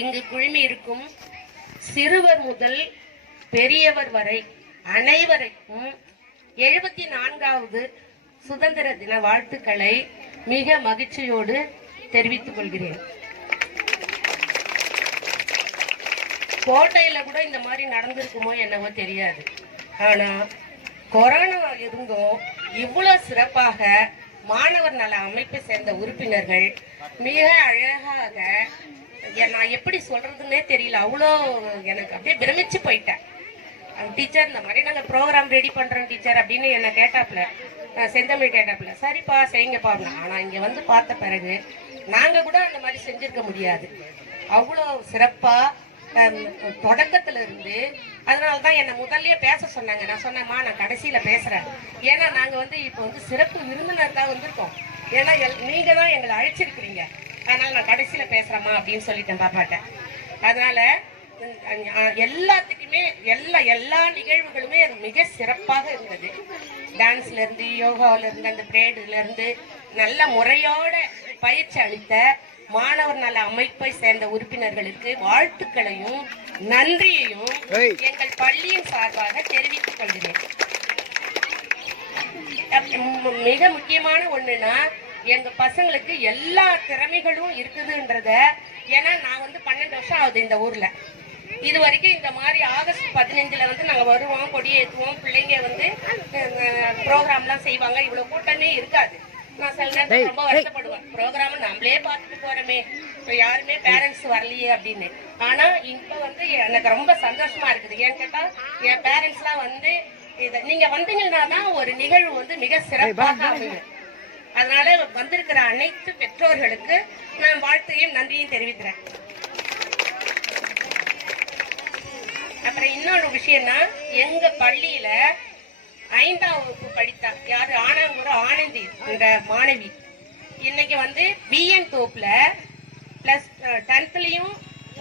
இங்கு குழுமி இருக்கும் சிறுவர் முதல் பெரியவர் வரை அனைவருக்கும் 74வது சுதந்திர தின வாழ்த்துக்களை மிக மகிழ்ச்சியோடு தெரிவித்துக் கொள்கிறேன். கோட்டையில கூட இந்த மாதிரி நடந்திருக்குமோ என்னவோ தெரியாது. ஆனா கொரோனா இருந்தும் இவ்வளவு சிறப்பாக மாணவர் நல அமைப்பை சேர்ந்த உறுப்பினர்கள் மிக அழகாக, நான் எப்படி சொல்றதுன்னே தெரியல, அவ்வளோ எனக்கு அப்படியே பிரமிச்சு போயிட்டேன். டீச்சர் இந்த மாதிரி நாங்கள் ப்ரோக்ராம் ரெடி பண்றோம் டீச்சர் அப்படின்னு என்ன கேட்டாப்புல, செந்தமிழ் கேட்டாப்புல, சரிப்பா செய்யுங்கப்பா. ஆனா இங்க வந்து பார்த்த பிறகு நாங்க கூட அந்த மாதிரி செஞ்சிருக்க முடியாது. அவ்வளோ சிறப்பா தொடக்கத்துல இருந்து, அதனாலதான் என்ன முதல்லயே பேச சொன்னாங்க. நான் சொன்னேம்மா நான் கடைசியில பேசுறேன், ஏன்னா நாங்க வந்து இப்ப வந்து சிறப்பு விருந்தினர் தான் வந்திருக்கோம், ஏன்னா நீங்க தான் எங்களை அழைச்சிருக்கிறீங்க, அதனால நான் கடைசியில பேசுறேம்மா அப்படின்னு சொல்லிட்டேன் பாப்பாட்ட. அதனால எல்லாத்துக்குமே எல்லா நிகழ்வுகளுமே மிக சிறப்பாக இருந்தது. டான்ஸ்ல இருந்து, யோகாவில இருந்து, அந்த பிரேடுல இருந்து நல்ல முறையோட பயிற்சி அளித்த மாணவர் நல அமைப்பை சேர்ந்த உறுப்பினர்களுக்கு வாழ்த்துக்களையும் நன்றியையும் எங்கள் பள்ளியின் சார்பாக தெரிவித்துக் கொள்கிறேன். மிக முக்கியமான ஒண்ணுன்னா, எங்க பசங்களுக்கு எல்லா திறமைகளும் இருக்குதுன்றத, ஏன்னா நான் வந்து 12 வருஷம் ஆகுது இந்த ஊர்ல. இது வரைக்கும் இந்த மாதிரி ஆகஸ்ட் 15ல வந்து நாங்க வருவோம், கொடியேற்றுவோம், பிள்ளைங்க வந்து ப்ரோக்ராம்லாம் செய்வாங்க, இவ்வளவு கூட்டமே இருக்காது. நான் சில நேரத்தில் ரொம்ப வருத்தப்படுவேன், ப்ரோக்ராம் நம்மளே பார்த்துட்டு போறோமே, இப்போ யாருமே பேரண்ட்ஸ் வரலையே அப்படின்னு. ஆனா இப்ப வந்து எனக்கு ரொம்ப சந்தோஷமா இருக்குது. ஏன்னு கேட்டா என் பேரண்ட்ஸ்லாம் வந்து நீங்க வந்தீங்கன்னா தான் ஒரு நிகழ்வு வந்து மிக சிறப்பாக அமையும். அதனால வந்திருக்கிற அனைத்து பெற்றோர்களுக்கு நான் வாழ்த்தையும் நன்றியும் தெரிவிக்கிறேன். அப்புறம் இன்னொரு விஷயம்னா, எங்க பள்ளியில 5ஆம் வகுப்பு படித்தா யாரு, ஆனாங்குற ஆனந்தி என்ற மாணவி இன்னைக்கு வந்து பிஎன் தோப்புல பிளஸ் 10th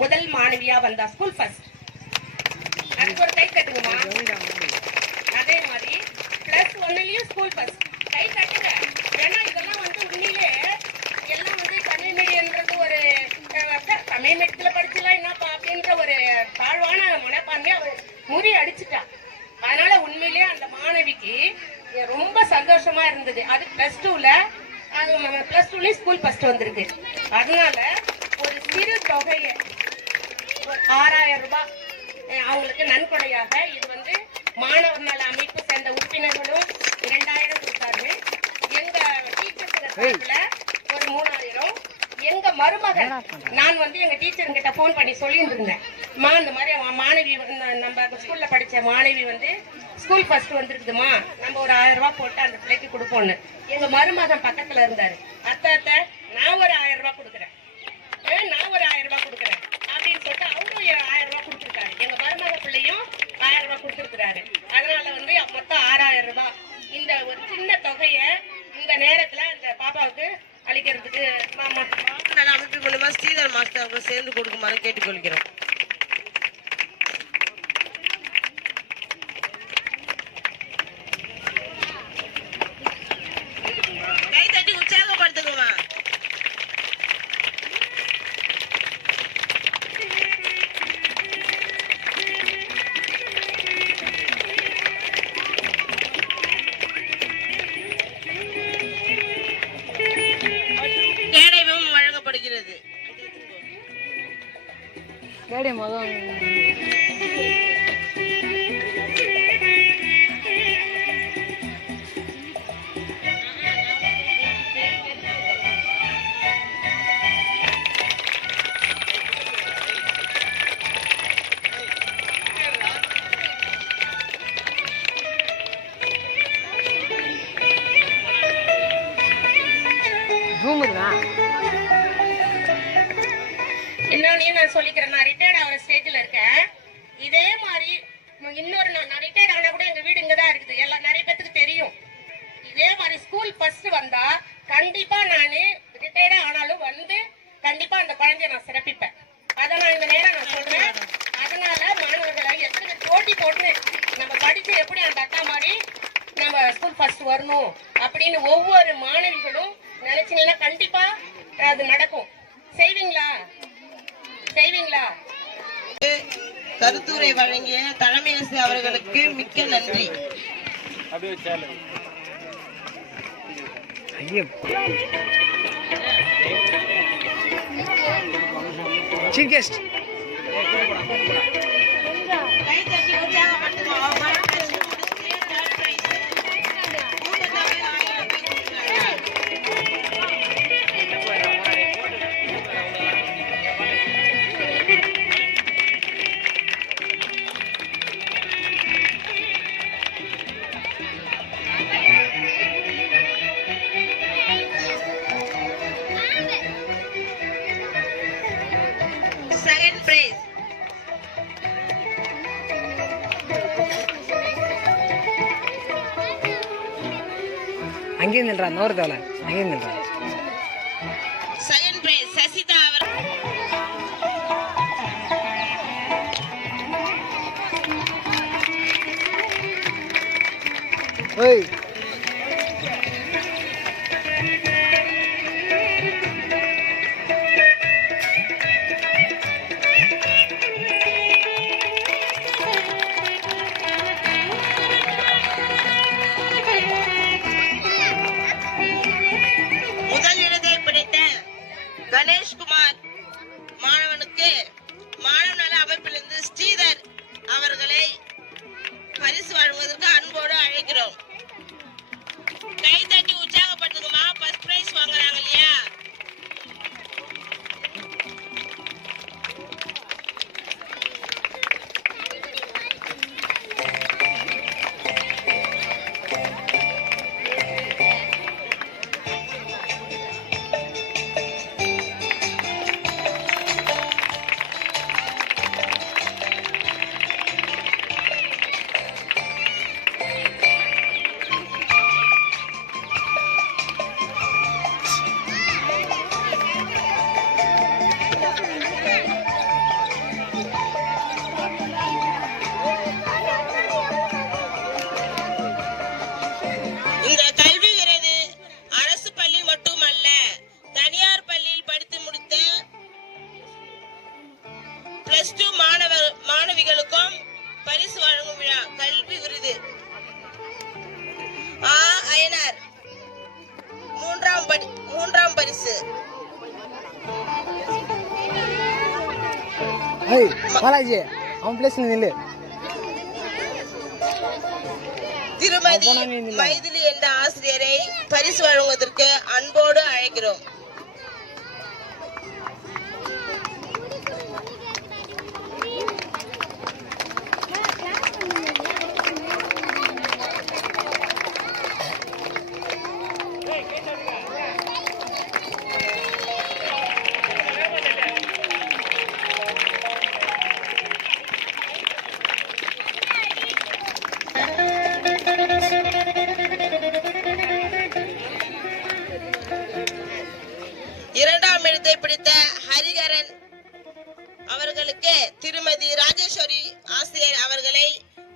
முதல் மாணவியா வந்தா, ஸ்கூல் ஃபர்ஸ்ட். அதுக்கு ஒரு கை கட்டுங்கம்மா. அதே மாதிரி பிளஸ் 1லயும் ஸ்கூல் ஃபர்ஸ்ட், கை கட்டுங்க. ஏன்னா இதெல்லாம் வந்து உண்மையிலே எல்லாம் வந்து தமிழ் மீடியம்ன்றது ஒரு தமிழ் மீடியத்துல படிச்சுலாம் என்னப்பா அப்படின்ற ஒரு தாழ்வான மனப்பான்மையை அவர் முறி அடிச்சுட்டா. அதனால உண்மையிலேயே அந்த மாணவிக்கு ரொம்ப சந்தோஷமா இருந்தது. அது பிளஸ் 2லயும் ஸ்கூல் ஃபர்ஸ்ட் வந்திருக்கு. அதனால ஒரு சிறு தொகையை 6000 ரூபாய் அவங்களுக்கு நன்கொடையாக, இது வந்து மாணவர் நல அமைப்பு சேர்ந்த உறுப்பினர்களும் 2000 கொடுத்தாரு. எங்க டீச்சர்ஸ்ல ஒரு 3000, எங்க மருமகன், நான் வந்து எங்க டீச்சர் கிட்ட போன் பண்ணி சொல்லிட்டு இருந்தேன், இந்த மாதிரி மாணவி நம்ம ஸ்கூல்ல படிச்ச மாணவி வந்து ஸ்கூல் ஃபர்ஸ்ட் வந்துருக்குதுமா, நம்ம ஒரு 1000 ரூபாய் போட்டு அந்த பிள்ளைக்கு கொடுப்போம்னு. எங்க மருமகன் பக்கத்துல இருந்தாரு, அத்தை நான் ஒரு 1000 ரூபாய் கொடுக்குறேன், நான் ஒரு 1000 ரூபாய் கொடுக்குறேன் அப்படின்னு சொல்லிட்டு அவரும் 1000 ரூபாய் கொடுத்துருக்காரு. எங்க மருமக பிள்ளையும் 1000 ரூபாய் கொடுத்துருக்காரு. அதனால வந்து மொத்தம் 6000 ரூபாய். இந்த ஒரு சின்ன தொகையை இந்த நேரத்துல அந்த பாப்பாவுக்கு அளிக்கிறதுக்கு அமைப்பு மூலமா ஸ்ரீதர் மாஸ்டர் சேர்ந்து கொடுக்குமாறு கேட்டுக்கொள்கிறோம். கை தட்டி உற்சாகப்படுத்துங்கம்மா. இன்னொன்னு நான் சொல்லிக்கிறேன், நான் ரிட்டையர்ட் ஆகிற ஸ்டேஜ்ல இருக்கேன். இதே மாதிரி இன்னொரு நான் ரிட்டையர்ட் ஆனா கூட எங்க வீடு இங்கதான் இருக்குது, எல்லாம் நிறைய பேருக்கு தெரியும். இதே மாதிரி ஸ்கூல் ஃபர்ஸ்ட் வந்தா கண்டிப்பா நானு ரிட்டையர்ட் ஆனாலும் வந்து கண்டிப்பா அந்த குழந்தைய நான் சிறப்பிப்பேன். அதை நான் இந்த நேரம் நான் சொல்றேன். அதனால மாணவர்களை எத்தனை போட்டி போட்டு நம்ம படிச்சு எப்படி அந்த அக்கா மாதிரி நம்ம ஸ்கூல் ஃபர்ஸ்ட் வரணும் அப்படின்னு ஒவ்வொரு மாணவிகளும் நினைச்சீங்கன்னா கண்டிப்பா அது நடக்கும். செய்வீங்களா? செய்வீங்களா? கருத்துரை வழங்கிய தலைமை ஆசிரியர் அவர்களுக்கு மிக்க நன்றி. Chief guest Second prize. अंगे निल रहा नोर दौला अंगे निल रहा Second prize சசிதா அவர். ओए முதல் இடத்தை பிடித்த கணேஷ்குமார் மாணவனுக்கு மாணவ நல அமைப்பிலிருந்து ஸ்ரீதர் அவர்களை பரிசு வழங்குவதற்கு அன்போடு அழைக்கிறோம். கை தட்டி உற்சாகப்படுத்துங்கம்மா. ஃபர்ஸ்ட் பிரைஸ் வாங்குறாங்க இல்லையா? இந்த கல்வி விருது அரசு பள்ளி மட்டுமல்ல, தனியார் பள்ளியில் படித்து முடித்த +2 மாணவிகளுக்கும் பரிசு வழங்கும் விழா. கல்வி விருது அயனார் மூன்றாம் பரிசு. ओए बालाजी हम प्लेस में निले திருமதி மைதிலி என்ற ஆசிரியரை பரிசு வழங்குவதற்கு அன்போடு அழைக்கிறோம். இரண்டாம் இடத்தை பிடித்த ஹரிகரன் அவர்களுக்கு திருமதி ராஜேஸ்வரி ஆசிரியர் அவர்களை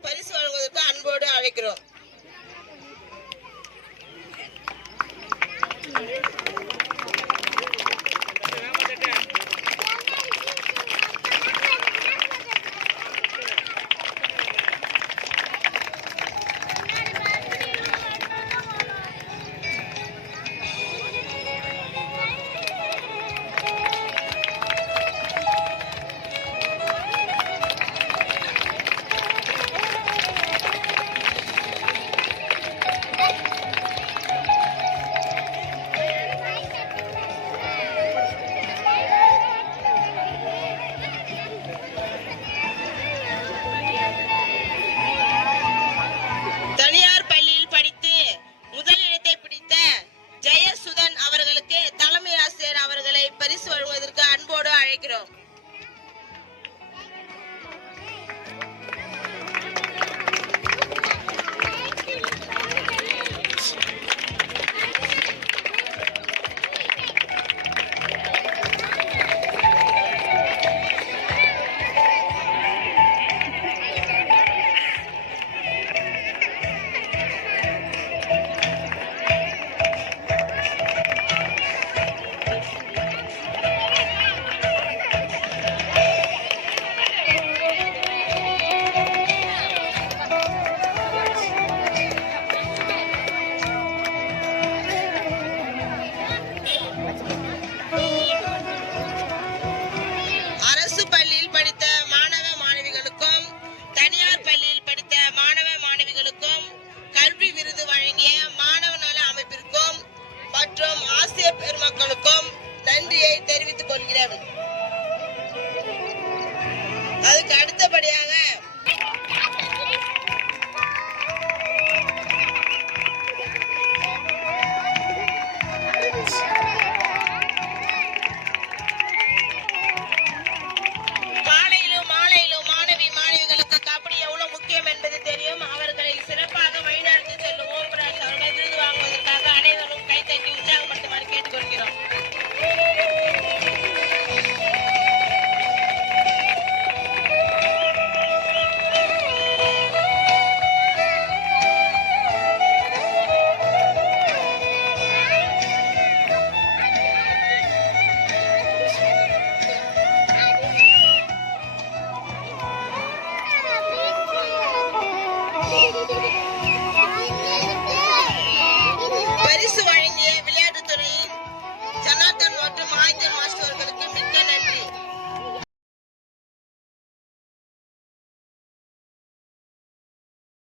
பரிசு வழங்குவதற்கு அன்போடு அழைக்கிறோம்.